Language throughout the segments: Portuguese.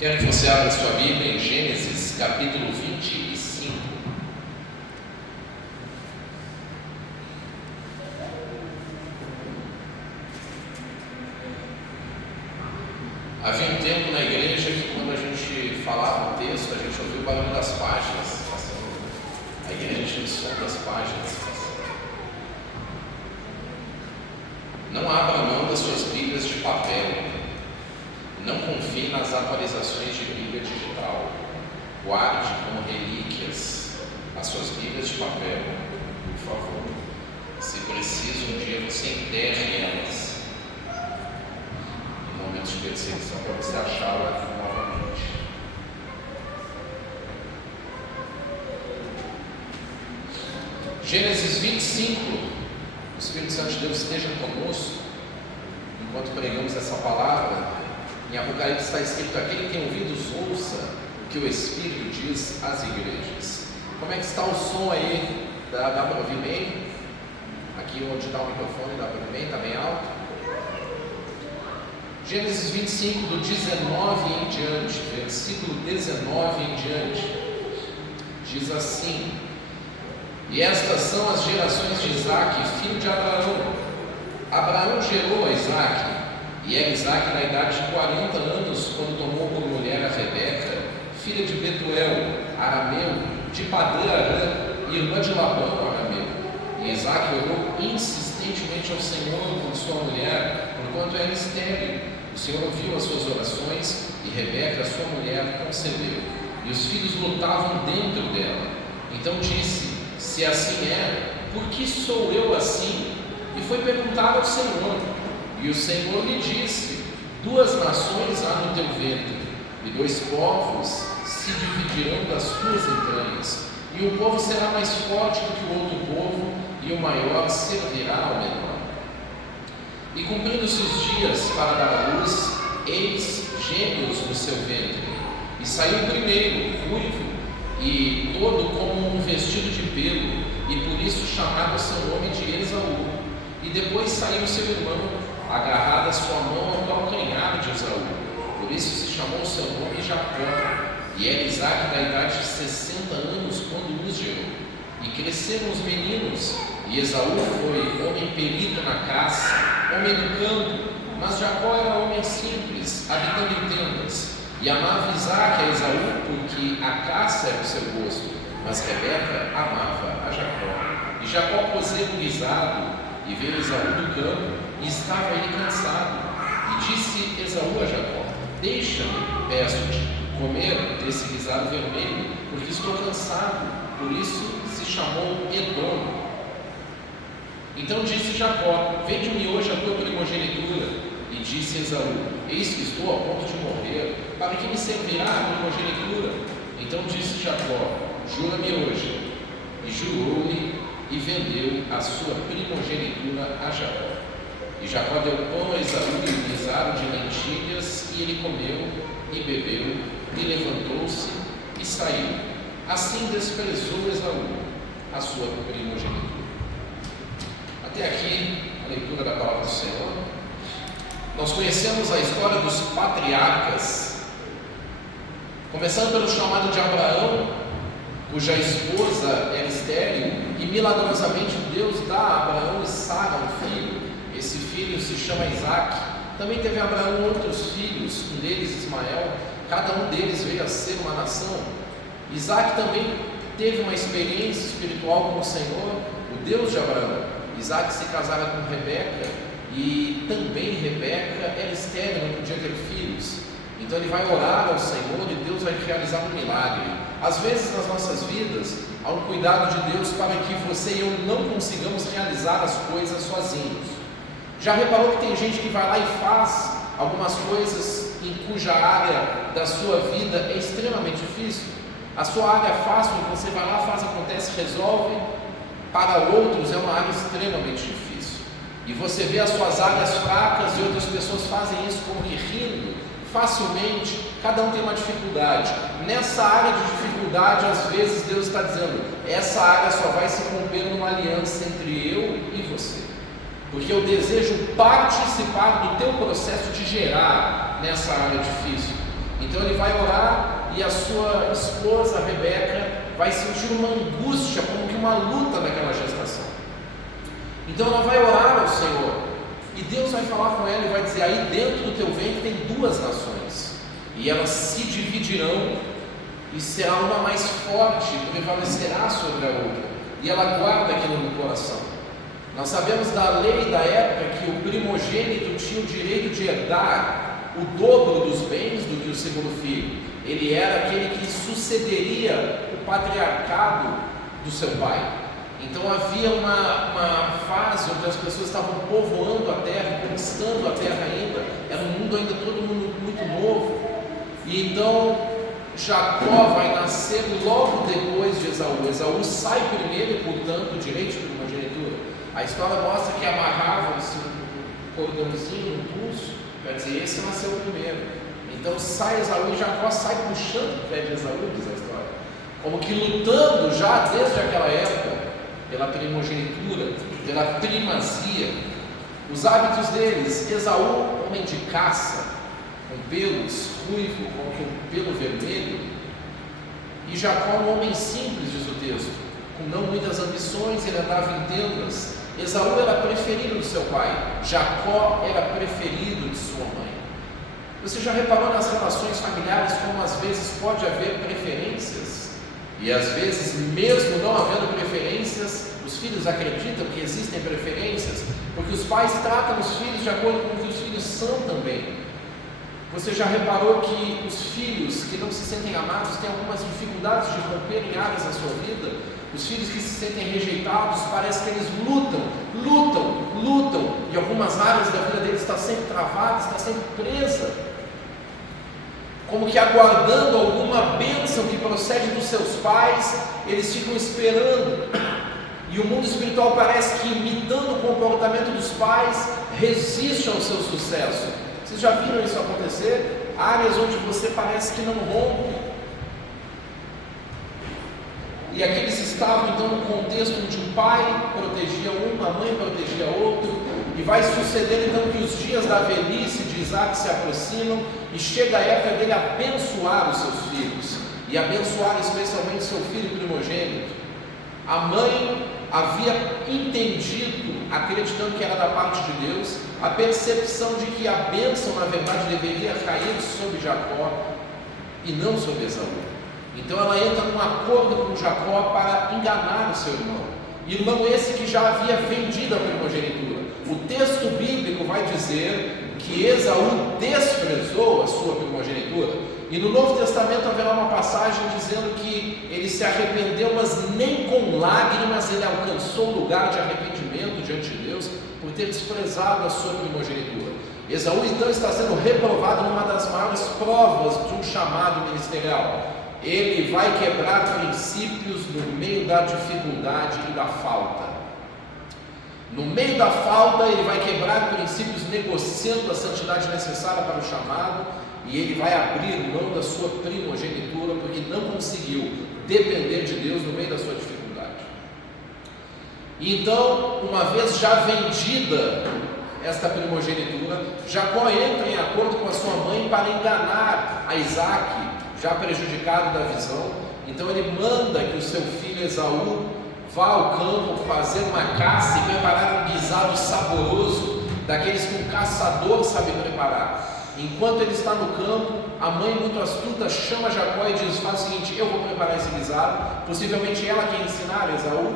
Quero que você abra sua Bíblia em Gênesis capítulo 25. Havia um tempo na igreja que quando a gente falava o texto, a gente ouvia o barulho das páginas passando. A igreja tinha o som das páginas passando. Não abra mão das suas Bíblias de papel. Não confie nas atualizações de Bíblia digital. Guarde como relíquias as suas Bíblias de papel, por favor. Se preciso, um dia você enterre elas em momentos de perseguição para você achá-la novamente. Gênesis 25. O Espírito Santo de Deus esteja conosco enquanto pregamos essa palavra. Em Apocalipse está escrito: aquele que tem ouvidos, ouça o que o Espírito diz às igrejas. Como é que está o som aí? Dá para ouvir bem? Aqui onde está o microfone, dá para ouvir bem? Está bem alto? Gênesis 25, do 19 em diante, versículo 19 em diante, diz assim: e estas são as gerações de Isaque, filho de Abraão. Abraão gerou a Isaque. E era Isaque na idade de 40 anos, quando tomou por mulher a Rebeca, filha de Betuel, arameu, de Padã-Arã, irmã de Labão, arameu. E Isaque orou insistentemente ao Senhor por sua mulher, porquanto era estéril. O Senhor ouviu as suas orações, e Rebeca, sua mulher, concebeu. E os filhos lutavam dentro dela. Então disse: se assim é, por que sou eu assim? E foi perguntar ao Senhor. E o Senhor lhe disse: duas nações há no teu ventre, e dois povos se dividirão das tuas entranhas, e um povo será mais forte do que o outro povo, e o maior servirá ao menor. E cumprindo-se os dias para dar à luz, eis gêmeos no seu ventre. E saiu o primeiro, ruivo, e todo como um vestido de pelo, e por isso chamava seu nome de Esaú. E depois saiu seu irmão, agarrada a sua mão ao calcanhar de Esaú. Por isso se chamou seu nome Jacó. E era Isaque na idade de 60 anos quando os gerou. E cresceram os meninos, e Esaú foi homem perito na caça, homem do campo, mas Jacó era homem simples, habitando em tendas. E amava Isaque a Esaú, porque a caça era o seu gosto, mas Rebeca amava a Jacó. E Jacó cozeu um guisado, e veio Esaú do campo, e estava ele cansado. E disse Esaú a Jacó: deixa-me, peço-te, comer desse guisado vermelho, porque estou cansado. Por isso se chamou Edom. Então disse Jacó: vende-me hoje a tua primogenitura. E disse Esaú: eis que estou a ponto de morrer, para que me servirá a primogenitura? Então disse Jacó: jura-me hoje. E jurou-lhe, e vendeu a sua primogenitura a Jacó. E Jacó deu pão a Esaú e um guisado de lentilhas, e ele comeu, e bebeu, e levantou-se, e saiu. Assim desprezou Esaú a sua primogenitura. Até aqui a leitura da palavra do Senhor. Nós conhecemos a história dos patriarcas, começando pelo chamado de Abraão, cuja esposa era estéril, e milagrosamente Deus dá a Abraão e Sara um filho. Esse filho se chama Isaque. Também teve Abraão outros filhos, um deles Ismael. Cada um deles veio a ser uma nação. Isaque também teve uma experiência espiritual com o Senhor, o Deus de Abraão. Isaque se casara com Rebeca, e também Rebeca era estéril, não podia ter filhos. Então ele vai orar ao Senhor e Deus vai realizar um milagre. Às vezes nas nossas vidas há um cuidado de Deus para que você e eu não consigamos realizar as coisas sozinhos. Já reparou que tem gente que vai lá e faz algumas coisas em cuja área da sua vida é extremamente difícil? A sua área é fácil, você vai lá, faz, acontece, resolve. Para outros é uma área extremamente difícil. E você vê as suas áreas fracas e outras pessoas fazem isso como que rindo, facilmente. Cada um tem uma dificuldade. Nessa área de dificuldade, às vezes Deus está dizendo: essa área só vai se romper numa aliança entre eu e você, porque eu desejo participar do teu processo de gerar nessa área difícil. Então ele vai orar e a sua esposa Rebeca vai sentir uma angústia, como que uma luta naquela gestação. Então ela vai orar ao Senhor e Deus vai falar com ela e vai dizer: aí dentro do teu ventre tem duas nações e elas se dividirão e será uma mais forte, prevalecerá sobre a outra. E ela guarda aquilo no coração. Nós sabemos da lei da época que o primogênito tinha o direito de herdar o dobro dos bens do que o segundo filho. Ele era aquele que sucederia o patriarcado do seu pai. Então havia uma fase onde as pessoas estavam povoando a terra, conquistando a terra ainda. Era um mundo ainda todo muito novo. E então Jacó vai nascer logo depois de Esaú. Esaú sai primeiro e, portanto, o direito de primogenitura. A história mostra que amarravam-se um cordãozinho no pulso para dizer: esse nasceu primeiro. Então sai Esaú e Jacó sai puxando o pé de Esaú, diz a história, como que lutando já desde aquela época pela primogenitura, pela primazia. Os hábitos deles: Esaú, homem de caça, com pelos, ruivo, com um pelo vermelho, e Jacó, um homem simples, diz o texto, com não muitas ambições, ele andava em tendas. Esaú era preferido do seu pai, Jacó era preferido de sua mãe. Você já reparou nas relações familiares como às vezes pode haver preferências? E às vezes, mesmo não havendo preferências, os filhos acreditam que existem preferências, porque os pais tratam os filhos de acordo com o que os filhos são também. Você já reparou que os filhos que não se sentem amados têm algumas dificuldades de romper em áreas da sua vida? Os filhos que se sentem rejeitados, parece que eles lutam, e algumas áreas da vida deles está sempre travada, está sempre presa, como que aguardando alguma bênção que procede dos seus pais. Eles ficam esperando, e o mundo espiritual parece que, imitando o comportamento dos pais, resiste ao seu sucesso. Vocês já viram isso acontecer? Áreas onde você parece que não rompe. E aqui eles estavam então no contexto onde um pai protegia um, a mãe protegia outro, e vai suceder então que os dias da velhice de Isaac se aproximam, e chega a época dele abençoar os seus filhos, e abençoar especialmente seu filho primogênito. A mãe havia entendido, acreditando que era da parte de Deus, a percepção de que a bênção na verdade deveria cair sobre Jacó e não sobre Esaú. Então ela entra num acordo com Jacó para enganar o seu irmão, irmão esse que já havia vendido a primogenitura. O texto bíblico vai dizer que Esaú desprezou a sua primogenitura, e no Novo Testamento haverá uma passagem dizendo que ele se arrependeu, mas nem com lágrimas ele alcançou o lugar de arrependimento diante de Deus por ter desprezado a sua primogenitura. Esaú então está sendo reprovado numa das maiores provas de um chamado ministerial. Ele vai quebrar princípios no meio da dificuldade e da falta. No meio da falta, ele vai quebrar princípios negociando a santidade necessária para o chamado, e ele vai abrir mão da sua primogenitura, porque não conseguiu depender de Deus no meio da sua dificuldade. E então, uma vez já vendida esta primogenitura, Jacó entra em acordo com a sua mãe para enganar a Isaac, já prejudicado da visão. Então ele manda que o seu filho Esaú vá ao campo fazer uma caça e preparar um guisado saboroso, daqueles que um caçador sabe preparar. Enquanto ele está no campo, a mãe muito astuta chama Jacó e diz: faz o seguinte, eu vou preparar esse guisado, possivelmente ela quem ensinar a Esaú,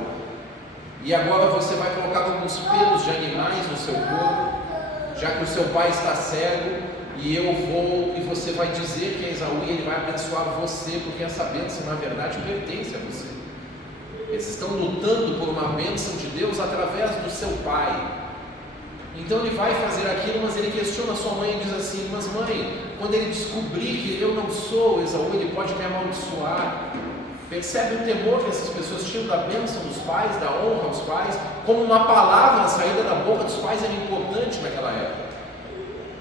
e agora você vai colocar alguns pelos de animais no seu corpo, já que o seu pai está cego, e você vai dizer que é Esaú, e ele vai abençoar você, porque essa bênção na verdade pertence a você. Eles estão lutando por uma bênção de Deus através do seu pai. Então ele vai fazer aquilo, mas ele questiona a sua mãe e diz assim: mas mãe, quando ele descobrir que eu não sou Esaú, ele pode me amaldiçoar. Percebe o temor que essas pessoas tinham da bênção dos pais, da honra aos pais, como uma palavra saída da boca dos pais era importante naquela época.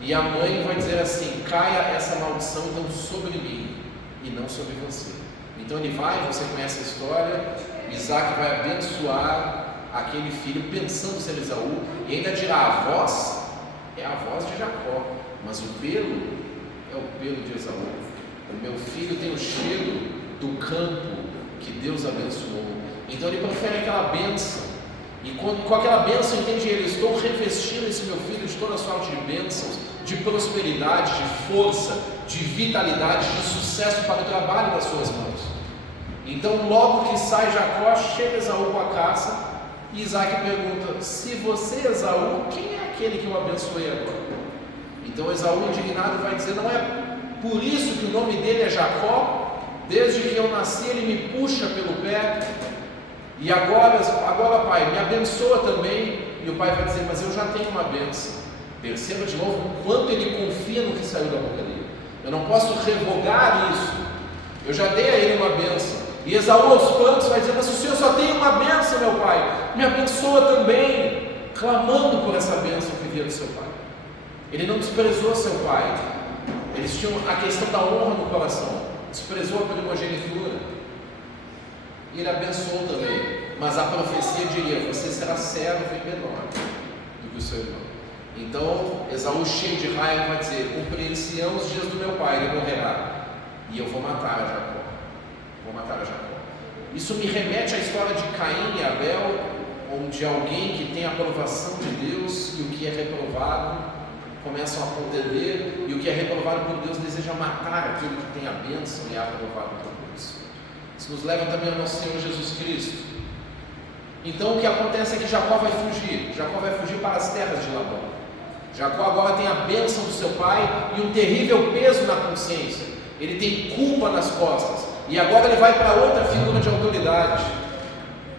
E a mãe vai dizer assim: caia essa maldição então sobre mim e não sobre você. Então ele vai, você conhece a história, Isaac vai abençoar aquele filho pensando ser Esaú, e ainda dirá: a voz é a voz de Jacó, mas o pelo é o pelo de Esaú. O meu filho tem o cheiro do campo que Deus abençoou. Então ele profere aquela bênção. E com aquela bênção, entende ele, estou revestindo esse meu filho de toda sorte de bênçãos, de prosperidade, de força, de vitalidade, de sucesso para o trabalho das suas mãos. Então logo que sai Jacó, chega Esaú com a caça, e Isaac pergunta: se você, Esaú, quem é aquele que eu abençoei agora? Então Esaú, indignado, vai dizer: não é por isso que o nome dele é Jacó? Desde que eu nasci ele me puxa pelo pé, e agora pai, me abençoa também. E o pai vai dizer: mas eu já tenho uma bênção. Perceba de novo o quanto ele confia no que saiu da boca dele. Eu não posso revogar isso, eu já dei a ele uma bênção. E Esaú aos prantos vai dizer: mas o Senhor só tem uma bênção, meu pai, me abençoa também, clamando por essa bênção que vinha do seu pai. Ele não desprezou seu pai, eles tinham a questão da honra no coração, desprezou a primogenitura, e ele abençoou também, mas a profecia diria: você será servo e menor do que o seu irmão. Então Esaú, cheio de raiva, vai dizer: cumprir-se-ão os dias do meu pai, ele morrerá, e eu vou matar a Jacó. Isso me remete à história de Caim e Abel, onde alguém que tem a aprovação de Deus e o que é reprovado começam a contender, e o que é reprovado por Deus deseja matar aquele que tem a bênção e é aprovado por Deus. Isso nos leva também ao nosso Senhor Jesus Cristo. Então o que acontece é que Jacó vai fugir para as terras de Labão. Jacó agora tem a bênção do seu pai e um terrível peso na consciência, ele tem culpa nas costas. E agora ele vai para outra figura de autoridade,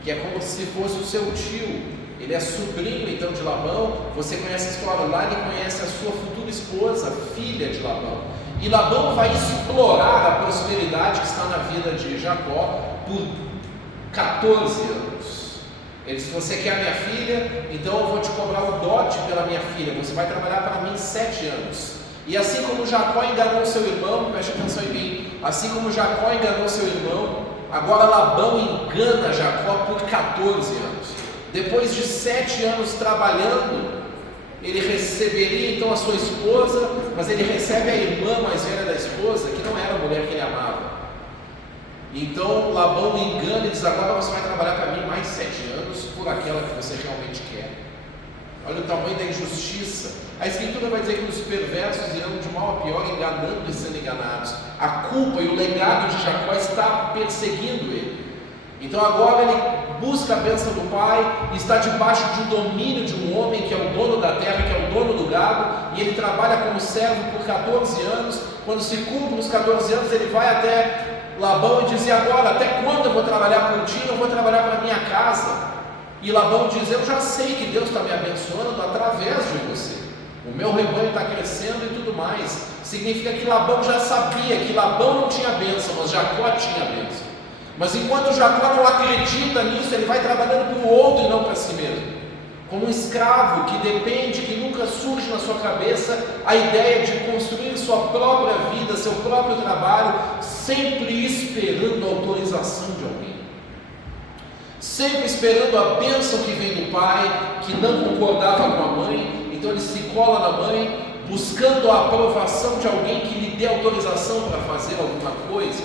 que é como se fosse o seu tio. Ele é sobrinho então de Labão. Você conhece a história, lá ele conhece a sua futura esposa, filha de Labão. E Labão vai explorar a prosperidade que está na vida de Jacó por 14 anos. Ele diz: você quer a minha filha? Então eu vou te cobrar o dote pela minha filha, você vai trabalhar para mim 7 anos. E assim como Jacó enganou seu irmão, preste atenção em mim, assim como Jacó enganou seu irmão, agora Labão engana Jacó por 14 anos. Depois de 7 anos trabalhando, ele receberia então a sua esposa, mas ele recebe a irmã mais velha da esposa, que não era a mulher que ele amava. Então Labão engana e diz: agora você vai trabalhar para mim mais 7 anos por aquela que você realmente quer. Olha o tamanho da injustiça. A Escritura vai dizer que os perversos irão de mal a pior, enganando e sendo enganados. A culpa e o legado de Jacó está perseguindo ele. Então agora ele busca a bênção do pai, e está debaixo de um domínio de um homem que é o dono da terra, que é o dono do gado, e ele trabalha como servo por 14 anos. Quando se cumprem os 14 anos, ele vai até Labão e diz: e agora, até quando eu vou trabalhar por ti? Eu vou trabalhar para a minha casa. E Labão diz: eu já sei que Deus está me abençoando através de você, o meu rebanho está crescendo e tudo mais. Significa que Labão já sabia que Labão não tinha bênção, mas Jacó tinha bênção. Mas enquanto Jacó não acredita nisso, ele vai trabalhando para o outro e não para si mesmo, como um escravo que depende, que nunca surge na sua cabeça a ideia de construir sua própria vida, seu próprio trabalho, sempre esperando a autorização de alguém, sempre esperando a bênção que vem do pai, que não concordava com a mãe. Então ele se cola na mãe, buscando a aprovação de alguém que lhe dê autorização para fazer alguma coisa.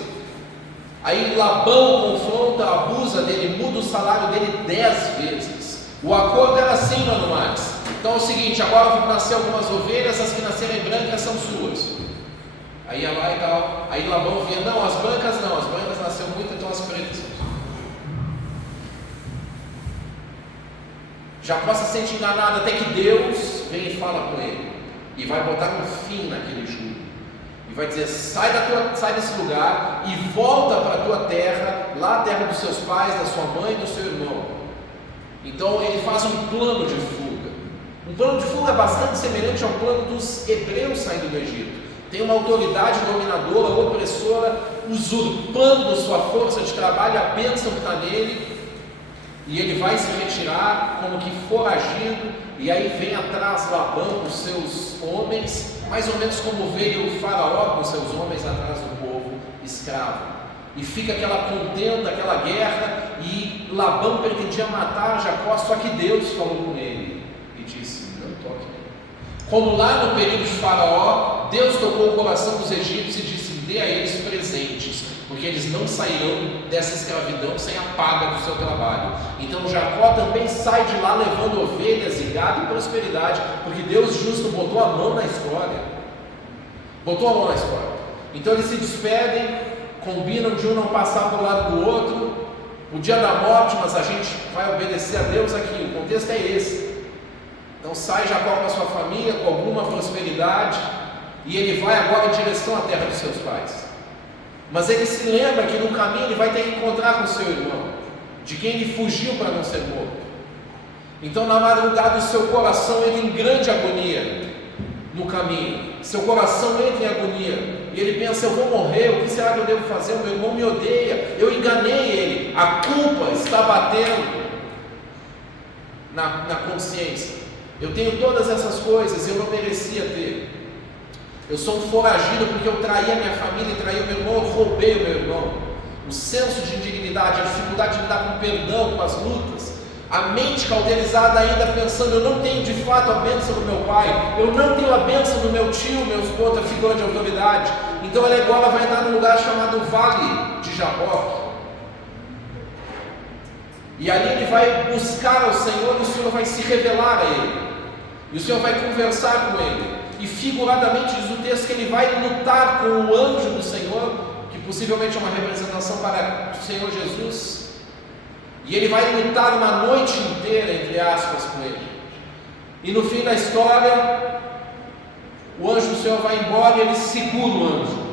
Aí Labão confronta, abusa dele, muda o salário dele 10 vezes. O acordo era assim, mano Max: então é o seguinte, agora vão nascer algumas ovelhas, as que nascerem brancas são suas. Aí ia lá e tal, aí Labão via: não, as brancas nasceram muito, então as pretas são suas. Jacó se sente enganado, até que Deus vem e fala com ele, e vai botar um fim naquele jugo, e vai dizer: sai desse lugar e volta para a tua terra, lá a terra dos seus pais, da sua mãe e do seu irmão. Então ele faz um plano de fuga. Um plano de fuga bastante semelhante ao plano dos hebreus saindo do Egito. Tem uma autoridade dominadora, opressora, usurpando sua força de trabalho, a bênção que está nele, e ele vai se retirar como que foragido. E aí vem atrás Labão com os seus homens, mais ou menos como veio o faraó com os seus homens atrás do povo escravo. E fica aquela contenda, aquela guerra, e Labão pretendia matar Jacó, só que Deus falou com ele e disse: não toque nele. Como lá no período de Faraó, Deus tocou o coração dos egípcios e disse: dê a eles presentes, porque eles não sairão dessa escravidão sem a paga do seu trabalho. Então Jacó também sai de lá levando ovelhas e gado e prosperidade, porque Deus justo botou a mão na história. Botou a mão na história. Então eles se despedem, combinam de um não passar para o lado do outro, o dia da morte, mas a gente vai obedecer a Deus aqui, o contexto é esse. Então sai Jacó com a sua família, com alguma prosperidade, e ele vai agora em direção à terra dos seus pais. Mas ele se lembra que no caminho ele vai ter que encontrar com o seu irmão, de quem ele fugiu para não ser morto. Então na madrugada o seu coração entra em grande agonia no caminho, seu coração entra em agonia, e ele pensa: eu vou morrer, o que será que eu devo fazer? O meu irmão me odeia, eu enganei ele, a culpa está batendo na consciência. Eu tenho todas essas coisas, eu não merecia ter. Eu sou um foragido porque eu traí a minha família, traí o meu irmão, eu roubei o meu irmão. O senso de indignidade, a dificuldade de lidar com o perdão, com as lutas, a mente cauterizada ainda pensando: eu não tenho de fato a bênção do meu pai, eu não tenho a bênção do meu tio, outra figura de autoridade. Então ele agora vai entrar num lugar chamado Vale de Jaboque. E ali ele vai buscar ao Senhor, e o Senhor vai se revelar a ele. E o Senhor vai conversar com ele. E figuradamente diz o texto que ele vai lutar com o anjo do Senhor, que possivelmente é uma representação para o Senhor Jesus. E ele vai lutar uma noite inteira, entre aspas, com ele. E no fim da história, o anjo do Senhor vai embora e ele segura o anjo.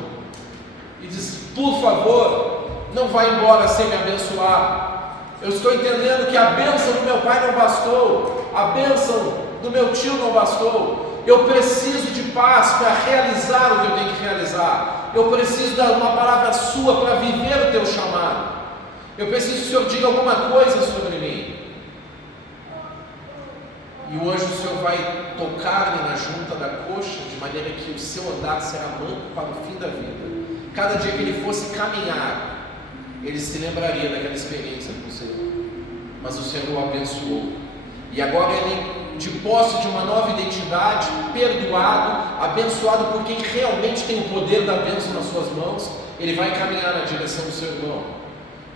E diz: por favor, não vá embora sem me abençoar. Eu estou entendendo que a bênção do meu pai não bastou, a bênção do meu tio não bastou. Eu preciso de paz para realizar o que eu tenho que realizar. Eu preciso de uma palavra sua para viver o teu chamado. Eu preciso que o Senhor diga alguma coisa sobre mim. E o anjo do Senhor vai tocar-lhe na junta da coxa, de maneira que o seu andar será manco para o fim da vida. Cada dia que ele fosse caminhar, ele se lembraria daquela experiência com o Senhor. Mas o Senhor o abençoou. E agora ele, de posse de uma nova identidade, perdoado, abençoado por quem realmente tem o poder da bênção nas suas mãos, ele vai caminhar na direção do seu irmão.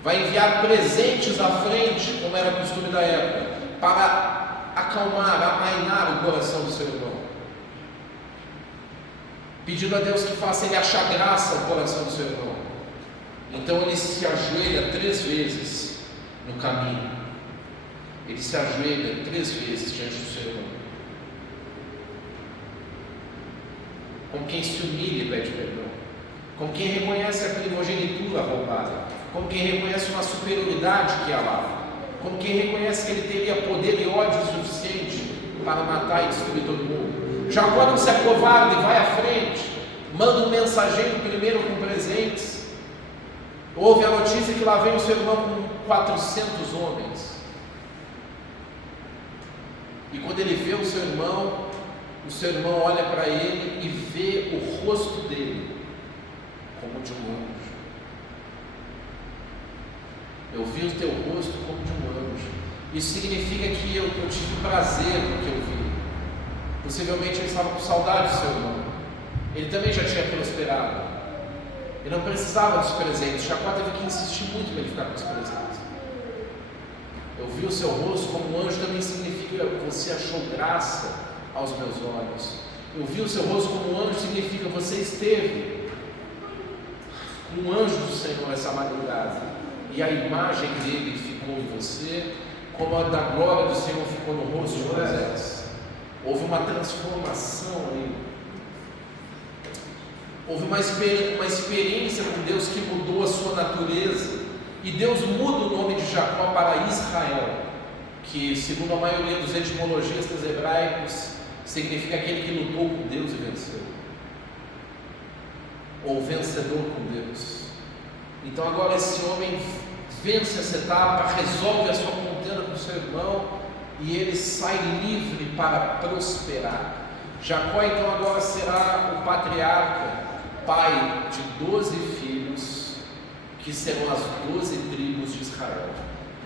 Vai enviar presentes à frente, como era costume da época, para acalmar, amainar o coração do seu irmão. Pedindo a Deus que faça ele achar graça no coração do seu irmão. Então ele se ajoelha 3 vezes no caminho. Ele se ajoelha 3 vezes diante do seu irmão. Como quem se humilha e pede perdão. Como quem reconhece a primogenitura roubada. Como quem reconhece uma superioridade que há lá. Como quem reconhece que ele teria poder e ódio suficiente para matar e destruir todo mundo. Jacó não se acovarda e vai à frente. Manda um mensageiro primeiro com presentes. Houve a notícia que lá vem o seu irmão com 400 homens. E quando ele vê o seu irmão olha para ele e vê o rosto dele como de um anjo. Eu vi o teu rosto como de um anjo. Isso significa que eu tive prazer no que eu vi. Possivelmente ele estava com saudade do seu irmão. Ele também já tinha prosperado. Ele não precisava dos presentes. Jacó teve que insistir muito para ele ficar com os presentes. Eu vi o seu rosto como um anjo também significa que você achou graça aos meus olhos. Eu vi o seu rosto como um anjo significa que você esteve com um anjo do Senhor essa madrugada. E a imagem dele ficou em você, como a da glória do Senhor ficou no rosto de Moisés. Houve uma transformação aí. Houve uma experiência com Deus que mudou a sua natureza. E Deus muda o nome de Jacó para Israel, que segundo a maioria dos etimologistas hebraicos, significa aquele que lutou com Deus e venceu. Ou vencedor com Deus. Então agora esse homem vence essa etapa, resolve a sua contenda com seu irmão e ele sai livre para prosperar. Jacó então agora será o patriarca, pai de 12 filhos, que serão as 12 tribos de Israel,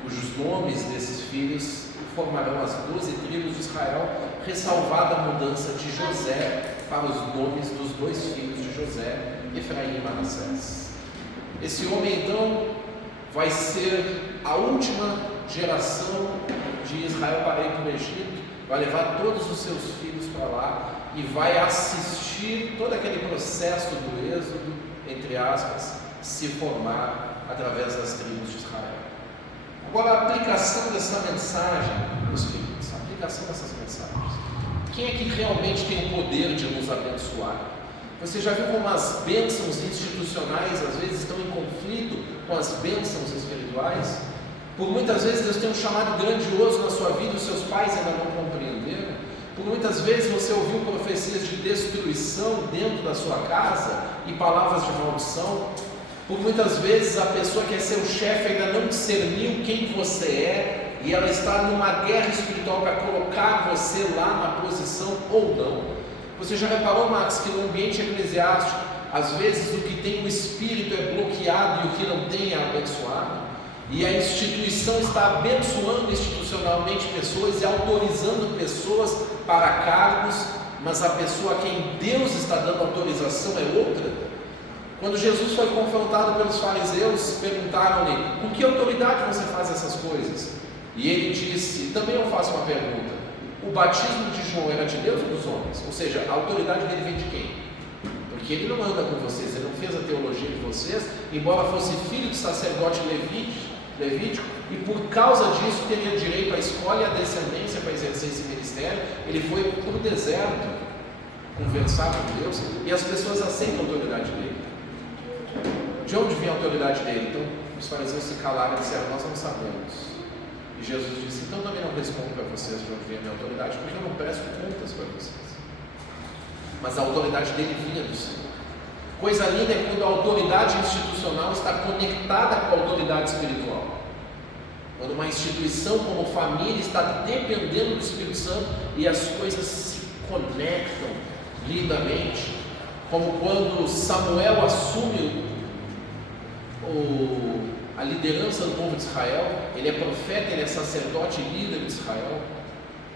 cujos nomes desses filhos formarão as 12 tribos de Israel, ressalvada a mudança de José para os nomes dos 2 filhos de José, Efraim e Manassés. Esse homem então vai ser a última geração de Israel para ir para o Egito, vai levar todos os seus filhos para lá e vai assistir todo aquele processo do êxodo, entre aspas, se formar através das tribos de Israel. Agora, a aplicação dessa mensagem, meus queridos, a aplicação dessas mensagens. Quem é que realmente tem o poder de nos abençoar? Você já viu como as bênçãos institucionais às vezes estão em conflito com as bênçãos espirituais? Por muitas vezes Deus tem um chamado grandioso na sua vida e os seus pais ainda não compreenderam. Por muitas vezes você ouviu profecias de destruição dentro da sua casa e palavras de maldição. Por muitas vezes a pessoa que é seu chefe ainda não discerniu quem você é e ela está numa guerra espiritual para colocar você lá na posição ou não. Você já reparou, Max, que no ambiente eclesiástico, às vezes o que tem o espírito é bloqueado e o que não tem é abençoado? E a instituição está abençoando institucionalmente pessoas e autorizando pessoas para cargos, mas a pessoa a quem Deus está dando autorização é outra? Quando Jesus foi confrontado pelos fariseus, perguntaram-lhe: com que autoridade você faz essas coisas? E ele disse: também eu faço uma pergunta: o batismo de João era de Deus ou dos homens? Ou seja, a autoridade dele vem de quem? Porque ele não anda com vocês, ele não fez a teologia de vocês, embora fosse filho de sacerdote levítico, e por causa disso teria direito à escolha e à descendência para exercer esse ministério. Ele foi para o deserto conversar com Deus, e as pessoas aceitam a autoridade dele. De onde vinha a autoridade dele? Então os fariseus se calaram e disseram: nós não sabemos. E Jesus disse: então também não respondo para vocês de onde vem a minha autoridade, porque eu não presto contas para vocês. Mas a autoridade dele vinha do Senhor. Coisa linda é quando a autoridade institucional está conectada com a autoridade espiritual. Quando uma instituição como família está dependendo do Espírito Santo e as coisas se conectam lindamente, como quando Samuel assume a liderança do povo de Israel. Ele é profeta, ele é sacerdote e líder de Israel.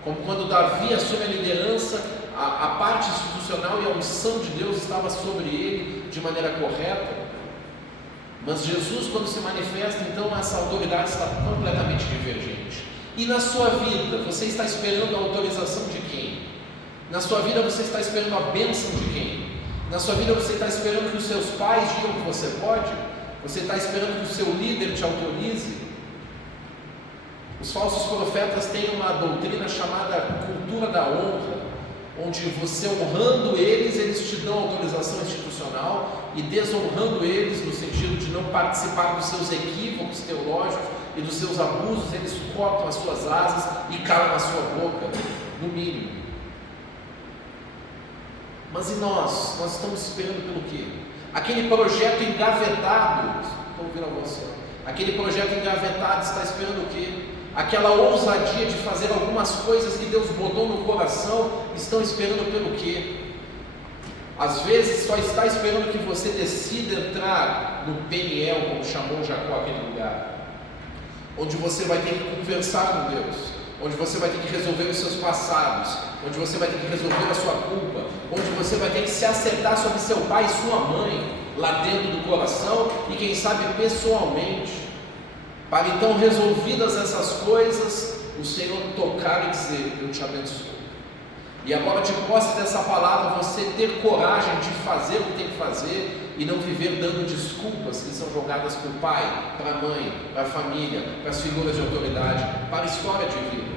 Como quando Davi assume a liderança, a parte institucional e a unção de Deus estava sobre ele de maneira correta. Mas Jesus, quando se manifesta, então essa autoridade está completamente divergente. E na sua vida, você está esperando a autorização de quem? Na sua vida você está esperando a bênção de quem? Na sua vida você está esperando que os seus pais digam que você pode? Você está esperando que o seu líder te autorize? Os falsos profetas têm uma doutrina chamada cultura da honra, onde você honrando eles, eles te dão autorização institucional, e desonrando eles, no sentido de não participar dos seus equívocos teológicos e dos seus abusos, eles cortam as suas asas e calam na sua boca, no mínimo. Mas e nós? Nós estamos esperando pelo quê? Aquele projeto engavetado, estou ouvindo a voz, aquele projeto engavetado está esperando o quê? Aquela ousadia de fazer algumas coisas que Deus botou no coração, estão esperando pelo quê? Às vezes só está esperando que você decida entrar no Peniel, como chamou Jacó aquele lugar, onde você vai ter que conversar com Deus, onde você vai ter que resolver os seus passados, onde você vai ter que resolver a sua culpa, onde você vai ter que se acertar sobre seu pai e sua mãe, lá dentro do coração, e quem sabe pessoalmente, para então, resolvidas essas coisas, o Senhor tocar e dizer: eu te abençoo. E agora, de posse dessa palavra, você ter coragem de fazer o que tem que fazer e não viver dando desculpas que são jogadas para o pai, para a mãe, para a família, para as figuras de autoridade, para a história de vida.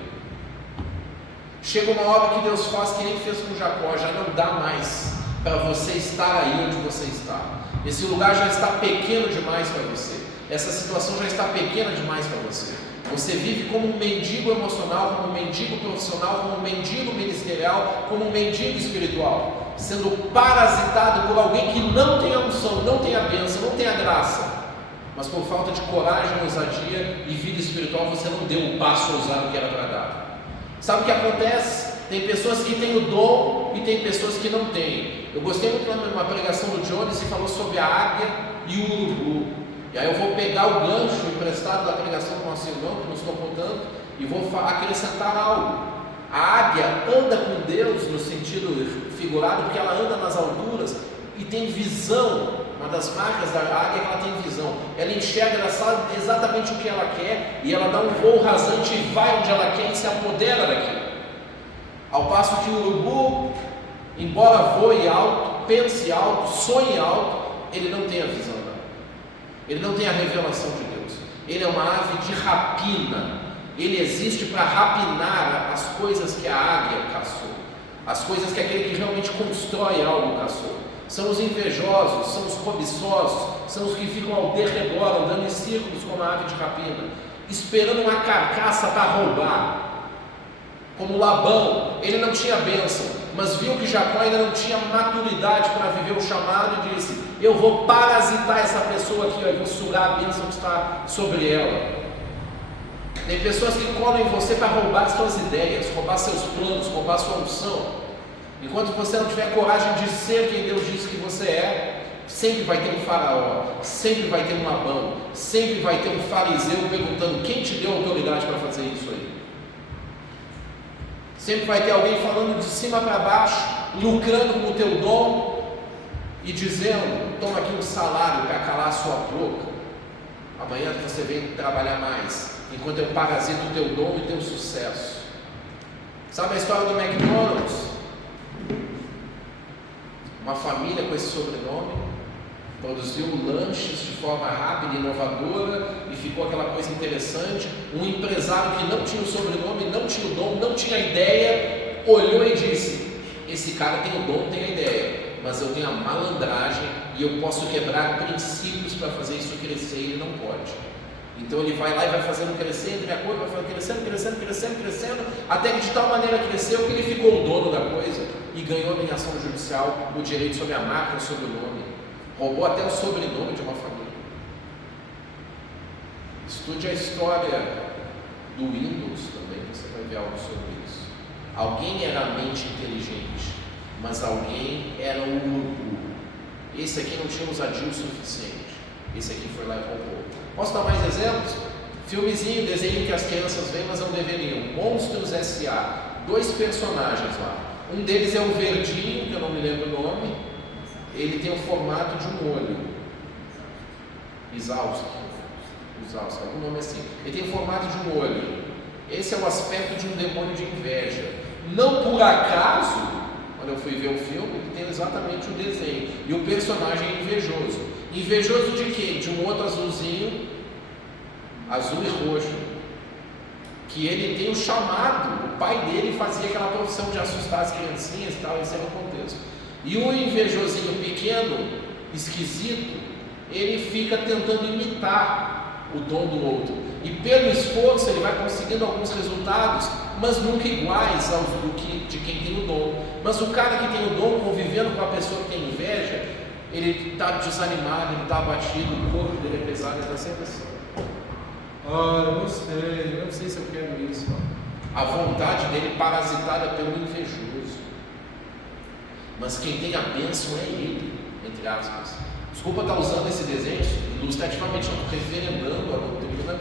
Chega uma hora que Deus faz que nem fez com Jacó, já não dá mais para você estar aí onde você está. Esse lugar já está pequeno demais para você. Essa situação já está pequena demais para você. Você vive como um mendigo emocional, como um mendigo profissional, como um mendigo ministerial, como um mendigo espiritual, sendo parasitado por alguém que não tem a unção, não tem a bênção, não tem a graça, mas por falta de coragem, ousadia e vida espiritual, você não deu o passo ousado que era para dar. Sabe o que acontece? Tem pessoas que têm o dom e tem pessoas que não têm. Eu gostei muito de uma pregação do Jones que falou sobre a águia e o urubu. E aí eu vou pegar o gancho emprestado da pregação do nosso irmão, que nos tocou tanto, e vou acrescentar algo. A águia anda com Deus no sentido figurado, porque ela anda nas alturas e tem visão. Uma das marcas da águia é que ela tem visão. Ela enxerga, ela sabe exatamente o que ela quer e ela dá um voo rasante e vai onde ela quer e se apodera daquilo. Ao passo que o urubu, embora voe alto, pense alto, sonhe alto, ele não tem a visão, não. Ele não tem a revelação de Deus. Ele é uma ave de rapina. Ele existe para rapinar as coisas que a águia caçou, as coisas que aquele que realmente constrói algo caçou. São os invejosos, são os cobiçosos, são os que ficam ao derredor, andando em círculos como a ave de rapina, esperando uma carcaça para roubar. Como Labão, ele não tinha bênção, mas viu que Jacó ainda não tinha maturidade para viver o chamado e disse: eu vou parasitar essa pessoa aqui, eu vou sugar a bênção que está sobre ela. Tem pessoas que colam em você para roubar suas ideias, roubar seus planos, roubar sua unção. Enquanto você não tiver coragem de ser quem Deus diz que você é, sempre vai ter um faraó, sempre vai ter um Labão, sempre vai ter um fariseu perguntando: quem te deu autoridade para fazer isso aí? Sempre vai ter alguém falando de cima para baixo, lucrando com o teu dom e dizendo: toma aqui um salário para calar a sua boca, amanhã você vem trabalhar mais, enquanto eu parasito o teu dom e teu sucesso. Sabe a história do McDonald's? Uma família com esse sobrenome produziu lanches de forma rápida e inovadora e ficou aquela coisa interessante. Um empresário que não tinha o sobrenome, não tinha o dom, não tinha a ideia, olhou e disse: esse cara tem o dom, tem a ideia, mas eu tenho a malandragem e eu posso quebrar princípios para fazer isso crescer, e ele não pode. Então ele vai lá e vai fazendo crescer, entre acordo, vai fazendo crescendo, até que de tal maneira cresceu que ele ficou o dono da coisa e ganhou em ação judicial o direito sobre a marca, sobre o nome, roubou até o sobrenome de uma família. Estude a história do Windows também, você vai ver algo sobre isso. Alguém era a mente inteligente, mas alguém era um urubu. Esse aqui não tinha ousadia o suficiente, esse aqui foi lá e roubou. Posso dar mais exemplos? Filmezinho, desenho que as crianças veem, mas não deveriam. Monstros S.A. 2 personagens lá. Um deles é o verdinho, que eu não me lembro o nome. Ele tem o formato de um olho. Exausto, algum nome assim. Ele tem o formato de um olho. Esse é o aspecto de um demônio de inveja. Não por acaso, quando eu fui ver o filme, ele tem exatamente o desenho. E o personagem é invejoso. Invejoso de quê? De um outro azulzinho, azul e roxo, que ele tem o chamado. O pai dele fazia aquela profissão de assustar as criancinhas e tal, esse era o contexto. E o invejosinho pequeno, esquisito, ele fica tentando imitar o dom do outro, e pelo esforço ele vai conseguindo alguns resultados, mas nunca iguais aos de quem tem o dom. Mas o cara que tem o dom, convivendo com a pessoa que tem inveja, ele está desanimado, ele está abatido, o corpo dele é pesado, ele está sempre assim: eu não sei se eu quero isso. A vontade dele parasitada pelo invejoso. Mas quem tem a bênção é ele, entre aspas. Desculpa estar usando esse desenho ilustrativamente, não estou referendando a doutrina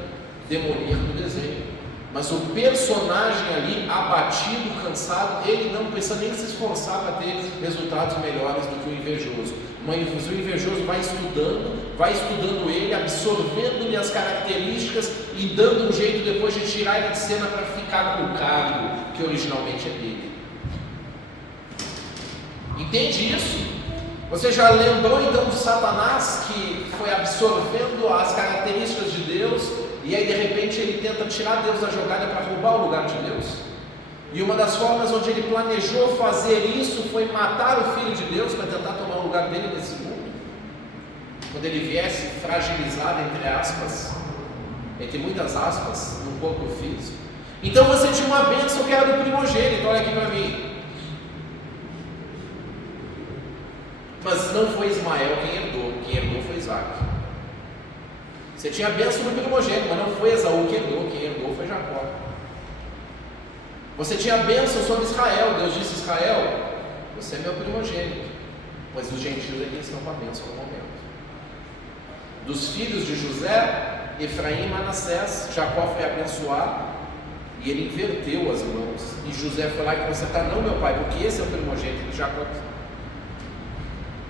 demoníaca do desenho. Mas o personagem ali, abatido, cansado, ele não precisa nem se esforçar para ter resultados melhores do que o invejoso. Mas o invejoso vai estudando ele, absorvendo-lhe as características e dando um jeito depois de tirar ele de cena para ficar com o cargo que originalmente é dele. Entende isso? Você já lembrou então de Satanás, que foi absorvendo as características de Deus, e aí de repente ele tenta tirar Deus da jogada para roubar o lugar de Deus? E uma das formas onde ele planejou fazer isso foi matar o Filho de Deus para tentar tomar o lugar dele nesse mundo, quando ele viesse fragilizado, entre aspas, entre muitas aspas, no corpo físico. Então você tinha uma bênção que era do primogênito, olha aqui para mim. Mas não foi Ismael quem herdou foi Isaac. Você tinha a bênção do primogênito, mas não foi Esaú quem herdou foi Jacó. Você tinha a bênção sobre Israel, Deus disse: Israel, você é meu primogênito, pois os gentios aqui estão com a bênção no momento. Dos filhos de José, Efraim e Manassés, Jacó foi abençoado, E ele inverteu as mãos. E José foi lá e falou: você está não, meu pai, porque esse é o primogênito de Jacó.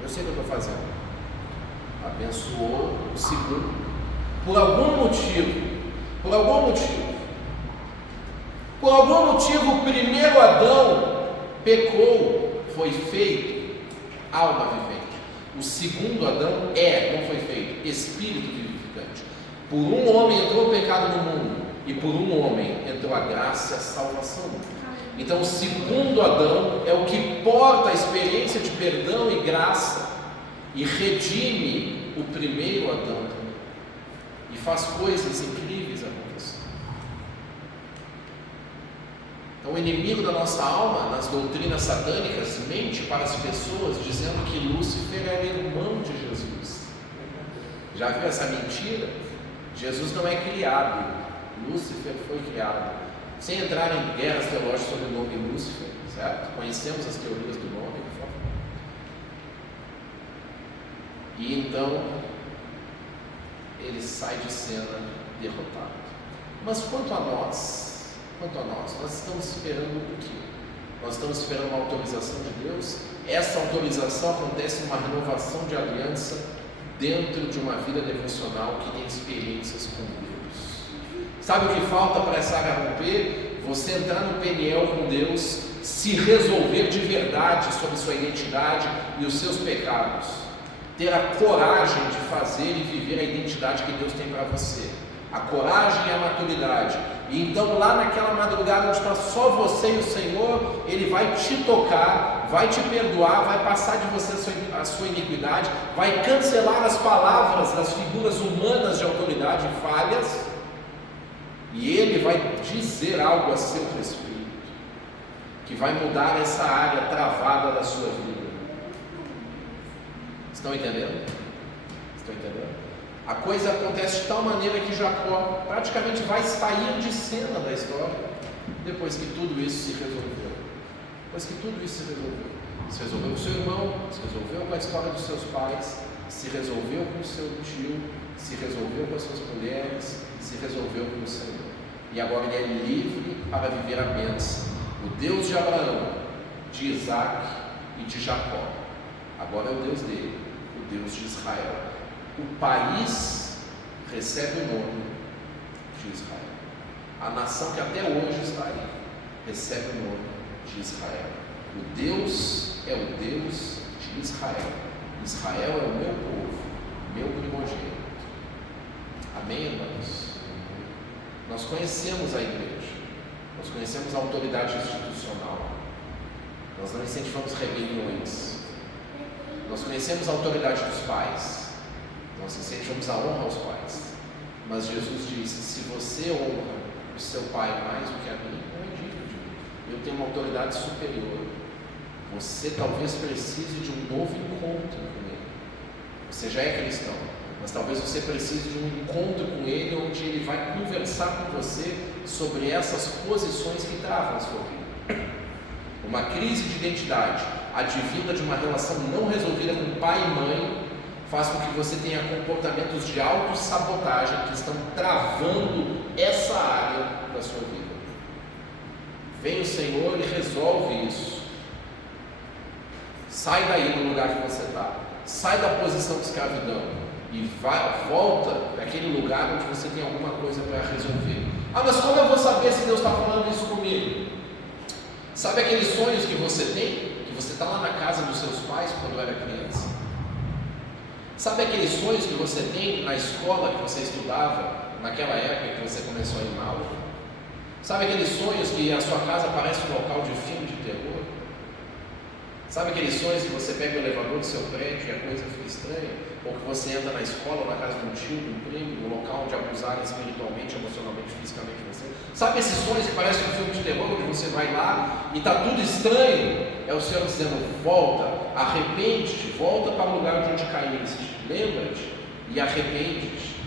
Eu sei o que eu estou fazendo. Abençoou o segundo. Por algum motivo, o primeiro Adão pecou, foi feito alma vivente. O segundo Adão não foi feito espírito vivificante. Por um homem entrou o pecado no mundo, e por um homem entrou a graça e a salvação. Então o segundo Adão é o que porta a experiência de perdão e graça e redime o primeiro Adão e faz coisas incríveis acontecer. Então o inimigo da nossa alma, nas doutrinas satânicas, mente para as pessoas dizendo que Lúcifer é o irmão de Jesus. Já viu essa mentira? Jesus não é criado, Lúcifer foi criado. Sem entrar em guerras teológicas sobre o nome Lúcifer, certo? Conhecemos as teorias do nome, por favor. E então ele sai de cena derrotado. Mas quanto a nós, nós estamos esperando o quê? Nós estamos esperando uma autorização de Deus. Essa autorização acontece numa renovação de aliança dentro de uma vida devocional que tem experiências com Deus. Sabe o que falta para essa área romper? Você entrar no PNL com Deus, se resolver de verdade sobre sua identidade e os seus pecados, ter a coragem de fazer e viver a identidade que Deus tem para você, a coragem e a maturidade. E então lá naquela madrugada onde está só você e o Senhor, Ele vai te tocar, vai te perdoar, vai passar de você a sua iniquidade, vai cancelar as palavras das figuras humanas de autoridade e falhas, e Ele vai dizer algo a seu respeito, que vai mudar essa área travada da sua vida. Estão entendendo? A coisa acontece de tal maneira que Jacó praticamente vai sair de cena da história depois que tudo isso se resolveu. Se resolveu com o seu irmão, se resolveu com a história dos seus pais, se resolveu com o seu tio, se resolveu com as suas mulheres, se resolveu com o Senhor. E agora ele é livre para viver a bênção. O Deus de Abraão, de Isaac e de Jacó, agora é o Deus dele, o Deus de Israel. O país recebe o nome de Israel. A nação que até hoje está aí recebe o nome de Israel. O Deus é o Deus de Israel. Israel é o meu povo, meu primogênito. Amém, irmãos? Nós conhecemos a igreja, nós conhecemos a autoridade institucional, nós não incentivamos rebeliões, nós conhecemos a autoridade dos pais, nós incentivamos a honra aos pais, mas Jesus disse: se você honra o seu pai mais do que a mim, não é digno de mim, eu tenho uma autoridade superior. Você talvez precise de um novo encontro com ele. Você já é cristão, mas talvez você precise de um encontro com ele, onde ele vai conversar com você sobre essas posições que travam a sua vida. Uma crise de identidade advinda de uma relação não resolvida com pai e mãe faz com que você tenha comportamentos de autossabotagem que estão travando essa área da sua vida. Vem o Senhor e resolve isso. Sai daí do lugar que você está, sai da posição de escravidão e volta para aquele lugar onde você tem alguma coisa para resolver. Ah, mas como eu vou saber se Deus está falando isso comigo? Sabe aqueles sonhos que você tem, que você está lá na casa dos seus pais quando era criança? Sabe aqueles sonhos que você tem na escola que você estudava, naquela época que você começou a ir mal? Sabe aqueles sonhos que a sua casa parece um local de filme de terror? Sabe aqueles sonhos que você pega o elevador do seu prédio e a coisa fica estranha? Ou que você entra na escola, ou na casa de um tio, de um primo, no local onde abusarem espiritualmente, emocionalmente, fisicamente de você? Sabe esses sonhos que parecem um filme de terror, onde você vai lá e está tudo estranho? É o Senhor dizendo: volta, arrepende-te, volta para o lugar de onde caíste, lembra-te e arrepende-te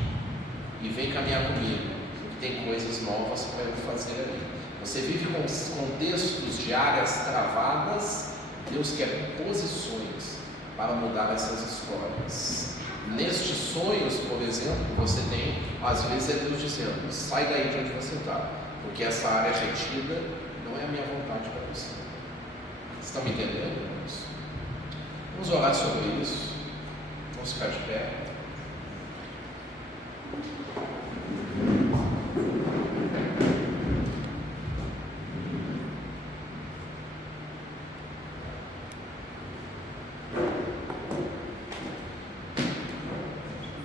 e vem caminhar comigo, porque tem coisas novas para eu fazer ali. Você vive com contextos de áreas travadas. Deus quer posições para mudar essas histórias. Nestes sonhos, por exemplo, você tem, às vezes é Deus dizendo: sai daí de onde você está, porque essa área retida não é a minha vontade para você. Estão me entendendo, irmãos? Vamos orar sobre isso. Vamos ficar de pé.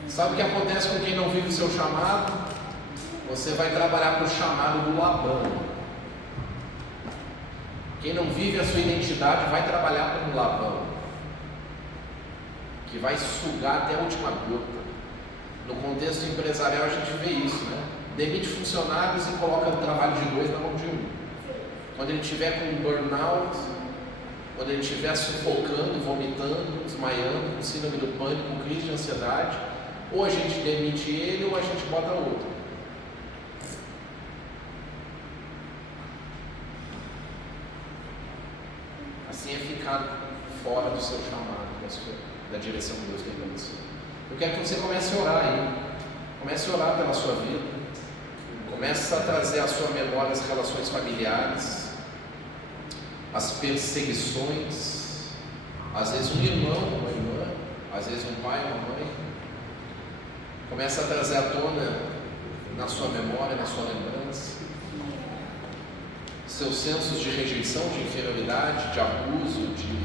Sabe o que acontece com quem não vive o seu chamado? Você vai trabalhar para o chamado do Labão. Quem não vive a sua identidade vai trabalhar para um Labão, que vai sugar até a última gota. No contexto empresarial a gente vê isso, né? Demite funcionários e coloca o trabalho de 2 na mão de 1. Quando ele estiver com um burnout, quando ele estiver sufocando, vomitando, desmaiando, com síndrome do pânico, com crise de ansiedade, ou a gente demite ele ou a gente bota outro. Assim é ficar fora do seu chamado, da direção que Deus tem para você. Eu quero que você comece a orar aí. Comece a orar pela sua vida. Comece a trazer à sua memória as relações familiares, as perseguições, às vezes um irmão, uma irmã, às vezes um pai, uma mãe. Comece a trazer à tona na sua memória, na sua lembrança, seus sensos de rejeição, de inferioridade, de abuso, de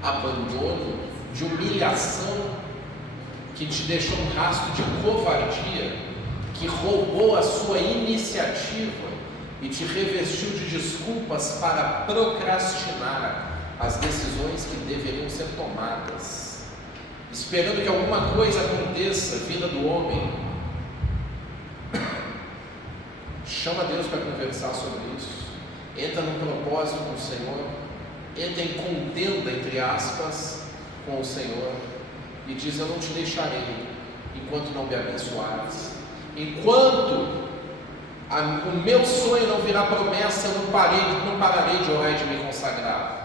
abandono, de humilhação, que te deixou um rastro de covardia, que roubou a sua iniciativa e te revestiu de desculpas para procrastinar as decisões que deveriam ser tomadas, esperando que alguma coisa aconteça, vida do homem. Chama Deus para conversar sobre isso. Entra num propósito com o Senhor. Entra em contenda, entre aspas, com o Senhor. E diz: eu não te deixarei enquanto não me abençoares. Enquanto o meu sonho não virar promessa, eu não pararei de orar e de me consagrar.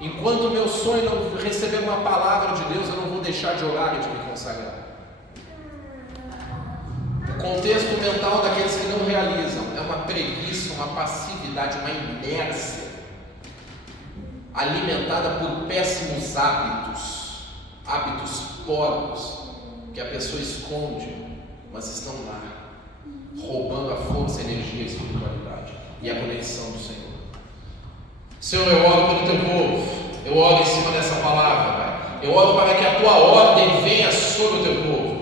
Enquanto o meu sonho não receber uma palavra de Deus, eu não vou deixar de orar e de me consagrar. O contexto mental daqueles que não realizam é uma preguiça, uma passividade, uma inércia, alimentada por péssimos hábitos porcos, que a pessoa esconde, mas estão lá, roubando a força, a energia, a espiritualidade e a conexão do Senhor. Senhor, eu oro pelo teu povo, eu oro em cima dessa palavra, Pai. Eu oro para que a tua ordem venha sobre o teu povo.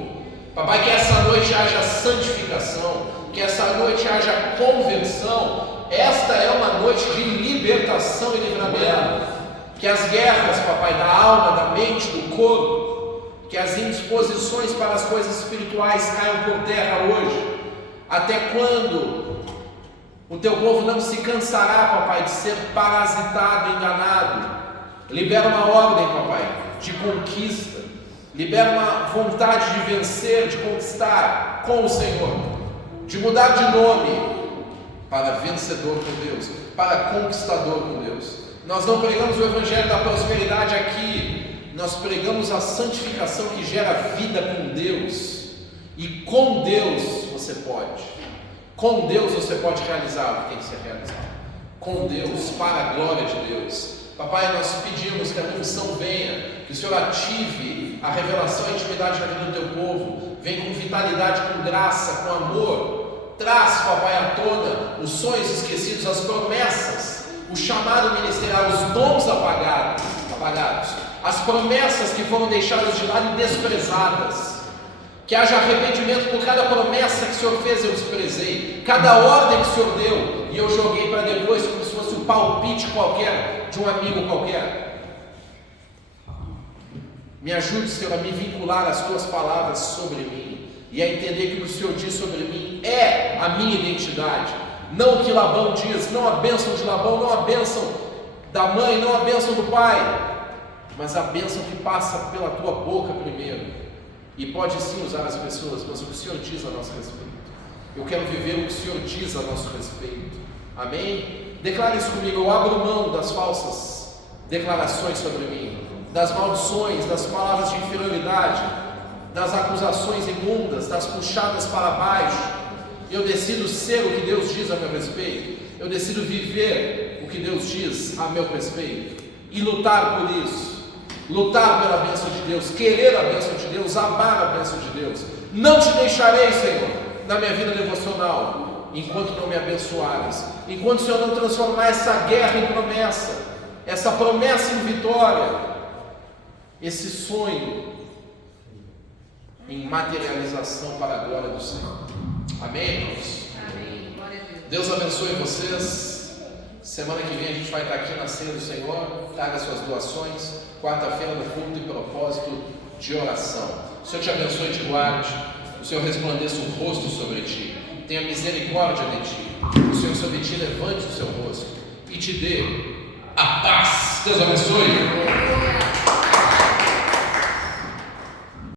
Papai, que essa noite haja santificação, que essa noite haja conversão. Esta é uma noite de libertação e livramento. Que as guerras, papai, da alma, da mente, do corpo, que as indisposições para as coisas espirituais caiam por terra hoje. Até quando o teu povo não se cansará, papai, de ser parasitado, enganado. Libera uma ordem, papai, de conquista. Libera uma vontade de vencer, de conquistar com o Senhor. De mudar de nome para vencedor com Deus, para conquistador com Deus. Nós não pregamos o evangelho da prosperidade aqui. Nós pregamos a santificação que gera vida com Deus. E com Deus você pode. Com Deus você pode realizar o que tem que ser realizado. Com Deus, para a glória de Deus. Papai, nós pedimos que a tua unção venha, que o Senhor ative a revelação e a intimidade na vida do teu povo. Vem com vitalidade, com graça, com amor. Traz, papai, à tona os sonhos esquecidos, as promessas, o chamado ministerial, os dons apagados, as promessas que foram deixadas de lado e desprezadas. Que haja arrependimento por cada promessa que o Senhor fez, eu desprezei. Cada ordem que o Senhor deu, e eu joguei para depois, como se fosse um palpite qualquer, de um amigo qualquer. Me ajude, Senhor, a me vincular às tuas palavras sobre mim, e a entender que o que o Senhor diz sobre mim é a minha identidade. Não o que Labão diz, não a bênção de Labão, não a bênção da mãe, não a bênção do pai, mas a bênção que passa pela tua boca primeiro. E pode sim usar as pessoas, mas o que o Senhor diz a nosso respeito. Eu quero viver o que o Senhor diz a nosso respeito. Amém? Declare isso comigo. Eu abro mão das falsas declarações sobre mim, das maldições, das palavras de inferioridade, das acusações imundas, das puxadas para baixo. Eu decido ser o que Deus diz a meu respeito. Eu decido viver o que Deus diz a meu respeito. E lutar por isso. Lutar pela bênção de Deus. Querer a bênção de Deus. Amar a bênção de Deus. Não te deixarei, Senhor, na minha vida devocional, enquanto não me abençoares. Enquanto o Senhor não transformar essa guerra em promessa. Essa promessa em vitória. Esse sonho em materialização para a glória do Senhor. Amém, irmãos? Amém. Glória a Deus. Deus abençoe vocês. Semana que vem a gente vai estar aqui na ceia do Senhor. Traga suas doações. Quarta-feira no culto e propósito de oração. O Senhor te abençoe e te guarde. O Senhor resplandeça o rosto sobre ti. Tenha misericórdia de ti. O Senhor sobre ti levante o seu rosto e te dê a paz. Deus abençoe.